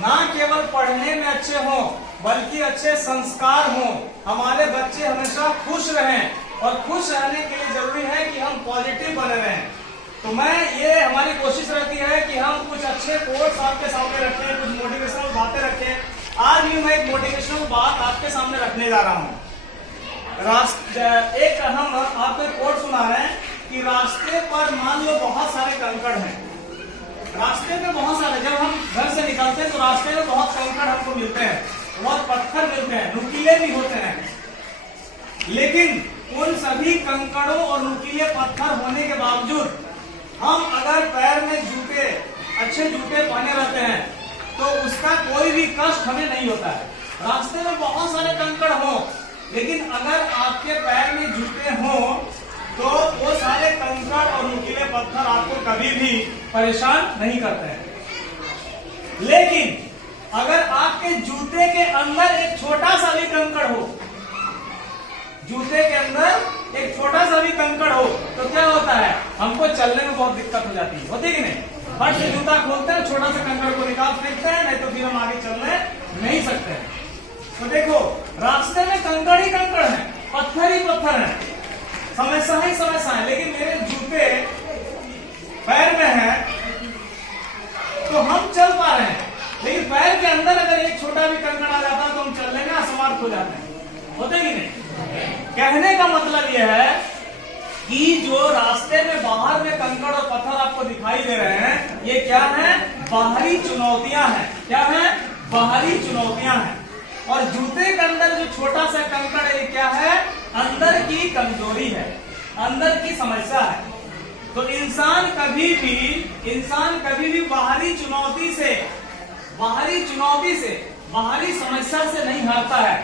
ना केवल पढ़ने में अच्छे हों बल्कि अच्छे संस्कार हों। हमारे बच्चे हमेशा खुश रहें और खुश रहने के लिए जरूरी है कि हम पॉजिटिव बने रहें। तो ये हमारी कोशिश रहती है कि हम कुछ अच्छे कोट्स आपके सामने रखें, कुछ मोटिवेशनल बातें रखें। आज भी मैं एक मोटिवेशनल बात आपके सामने रखने जा रहा हूँ। एक हम आपको एक कोट सुना रहे हैं कि रास्ते पर मान लो बहुत सारे कंकड़ हैं। रास्ते में बहुत सारे, जब हम घर से निकलते हैं तो रास्ते में बहुत कंकड़ हमको मिलते हैं, बहुत पत्थर मिलते हैं, नुकीले भी होते हैं। लेकिन उन सभी कंकड़ों और नुकीले पत्थर होने के बावजूद हम अगर पैर में जूते, अच्छे जूते पहने रहते हैं तो उसका कोई भी कष्ट हमें नहीं होता है। रास्ते में बहुत सारे कंकड़ हो, लेकिन अगर आपके पैर में जूते हो तो वो सारे कंकड़ और नुकीले पत्थर आपको कभी भी परेशान नहीं करते हैं। लेकिन अगर आपके जूते के अंदर एक छोटा सा भी कंकड़ हो, जूते के अंदर एक छोटा सा भी कंकड़ हो तो क्या होता है, हमको चलने में बहुत दिक्कत हो जाती है, होती कि नहीं। फट से जूता खोलते हैं, छोटा सा कंकड़ को निकाल फेंकते हैं, नहीं तो फिर हम आगे चलने नहीं सकते हैं। तो देखो, रास्ते में कंकड़ ही कंकड़ है, पत्थर ही पत्थर है, समस्या ही समस्या है। लेकिन मेरे जूते पैर में है तो हम चल पा रहे हैं। लेकिन पैर के अंदर अगर एक छोटा भी कंकड़ आ जाता है तो हम चलने में असमर्थ हो जाते हैं, होते कि नहीं। कहने का मतलब यह है कि जो रास्ते में बाहर में कंकड़ और पत्थर आपको दिखाई दे रहे हैं, ये क्या है, बाहरी चुनौतियां हैं। क्या है, बाहरी चुनौतियां हैं। और जूते के अंदर जो छोटा सा कंकड़ है, क्या है, अंदर की कमजोरी है, अंदर की समस्या है। तो इंसान कभी भी बाहरी चुनौती से, बाहरी समस्या से नहीं हारता है।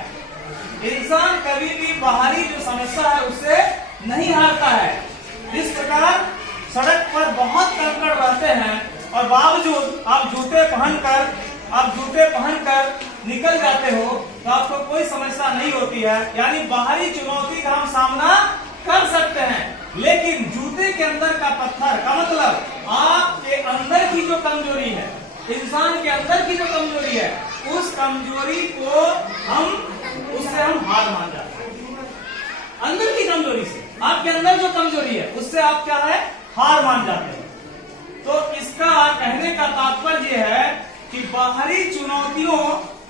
इंसान कभी भी बाहरी जो समस्या है उससे नहीं हारता है। इस प्रकार सड़क पर बहुत कंकड़ रहते हैं और बावजूद आप जूते पहनकर निकल जाते हो तो आपको कोई समस्या नहीं होती है। यानी बाहरी चुनौती का हम सामना कर सकते हैं, लेकिन जूते के अंदर का पत्थर का मतलब आपके अंदर की जो कमजोरी है, इंसान के अंदर की जो कमजोरी है, उस कमजोरी को उससे हम हार मान जाते हैं। अंदर की कमजोरी से, आपके अंदर जो कमजोरी है उससे आप क्या है, हार मान जाते हैं। तो इसका कहने का तात्पर्य है कि बाहरी चुनौतियों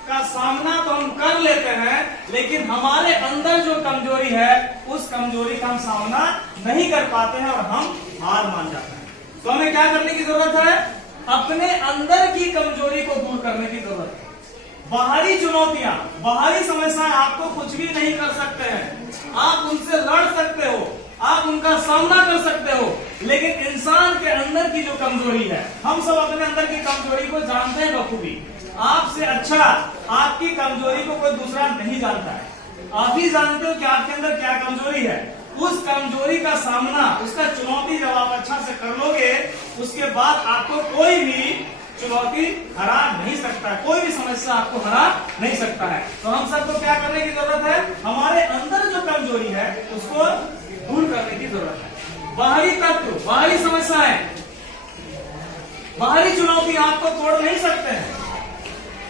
का सामना तो हम कर लेते हैं, लेकिन हमारे अंदर जो कमजोरी है उस कमजोरी का हम सामना नहीं कर पाते हैं और हम हार मान जाते हैं। तो हमें क्या करने की जरूरत है, अपने अंदर की कमजोरी को दूर करने की जरूरत है। बाहरी चुनौतियां, बाहरी समस्याएं आपको कुछ भी नहीं कर सकते हैं। आप उनसे लड़ सकते हो, आप उनका सामना कर सकते हो, लेकिन इंसान के अंदर की जो कमजोरी है, हम सब अपने अंदर की कमजोरी को जानते हैं बखूबी। आपसे अच्छा आपकी कमजोरी को कोई दूसरा नहीं जानता है। आप ही जानते हो कि आपके अंदर क्या कमजोरी है। उस कमजोरी का सामना, उसका चुनौती जब आप अच्छा से कर लोगे, उसके बाद आपको कोई भी चुनौती हरा नहीं सकता है, कोई भी समस्या आपको हरा नहीं सकता है। तो हम सबको क्या करने की जरूरत है, हमारे अंदर जो कमजोरी है उसको दूर करने की जरूरत है। बाहरी तत्व, बाहरी समस्याएं, बाहरी चुनौती आपको तोड़ नहीं सकते हैं,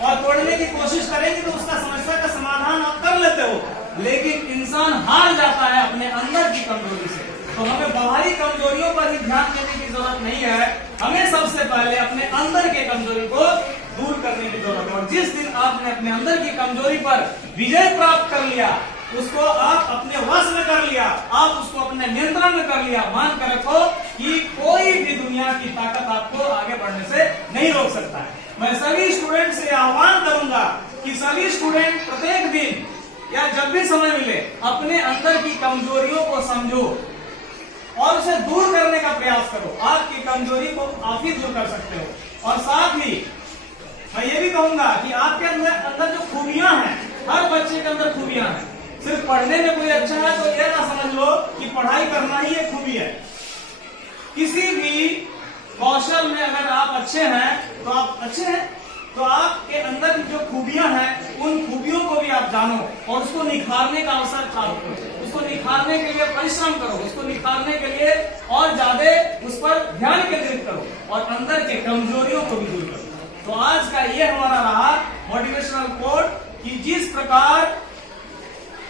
और तोड़ने की कोशिश करेंगे तो उसका समस्या का समाधान आप कर लेते हो, लेकिन इंसान हार जाता है अपने अंदर की कमजोरी से। तो हमें बाहरी कमजोरियों पर ही ध्यान देने की जरूरत नहीं है, हमें सबसे पहले अपने अंदर के कमजोरी को दूर करने की जरूरत है। और जिस दिन आपने अपने अंदर की कमजोरी पर विजय प्राप्त कर लिया, उसको आप अपने वश में कर लिया, आप उसको अपने नियंत्रण में कर लिया, मान कर रखो कि कोई भी दुनिया की ताकत आपको आगे बढ़ने से नहीं रोक सकता है। मैं सभी स्टूडेंट से आह्वान करूंगा कि सभी स्टूडेंट प्रत्येक दिन या जब भी समय मिले अपने अंदर की कमजोरियों को समझो और उसे दूर करने का प्रयास करो। आपकी कमजोरी को आप ही दूर कर सकते हो। और साथ ही मैं ये भी कहूंगा कि आपके अंदर जो खूबियां हैं, हर बच्चे के अंदर खूबियां हैं। सिर्फ पढ़ने में कोई अच्छा है तो यह ना समझ लो कि पढ़ाई करना ही एक खूबी है। किसी भी कौशल में अगर आप अच्छे हैं तो आप अच्छे हैं, तो आपके अंदर जो खूबियां हैं उन खूबियों को भी आप जानो और उसको निखारने का अवसर प्राप्त करो, उसको निखारने के लिए परिश्रम करो, उसको निखारने के लिए और ज्यादा उस पर ध्यान केंद्रित करो और अंदर के कमजोरियों को भी दूर करो। तो आज का ये हमारा रहा मोटिवेशनल कोट कि जिस प्रकार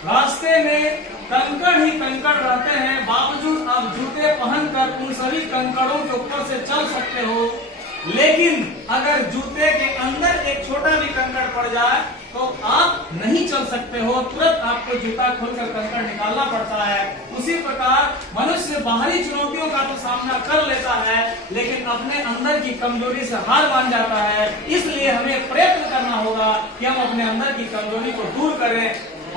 रास्ते में कंकड़ ही कंकड़ रहते हैं, बावजूद आप जूते पहनकर उन सभी कंकड़ों के ऊपर से चल सकते हो, लेकिन अगर जूते के अंदर एक छोटा भी कंकड़ पड़ जाए तो आप नहीं चल सकते हो, तुरंत आपको जूता खोलकर कंकड़ निकालना पड़ता है। उसी प्रकार मनुष्य बाहरी चुनौतियों का तो सामना कर लेता है, लेकिन अपने अंदर की कमजोरी से हार मान जाता है। इसलिए हमें प्रयत्न करना होगा कि हम अपने अंदर की कमजोरी को दूर करें,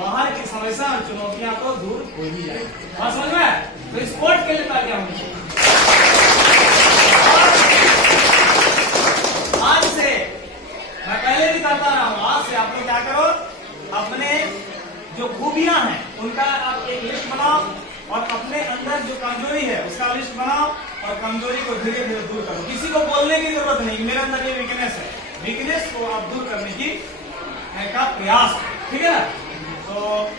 बाहर की समस्या और चुनौतियां तो दूर हो ही जाए। बात समझ में? तो स्पोर्ट के लिए ताकि हम आज से, मैं पहले भी करता रहा हूं, आज से आप लोग क्या करो, अपने जो खूबियां हैं उनका आप एक लिस्ट बनाओ और अपने अंदर जो कमजोरी है उसका लिस्ट बनाओ और कमजोरी को धीरे धीरे दूर करो। किसी को बोलने की जरूरत नहीं, मेरे अंदर ये वीकनेस है, वीकनेस को आप दूर करने की का प्रयास, ठीक है ना? तो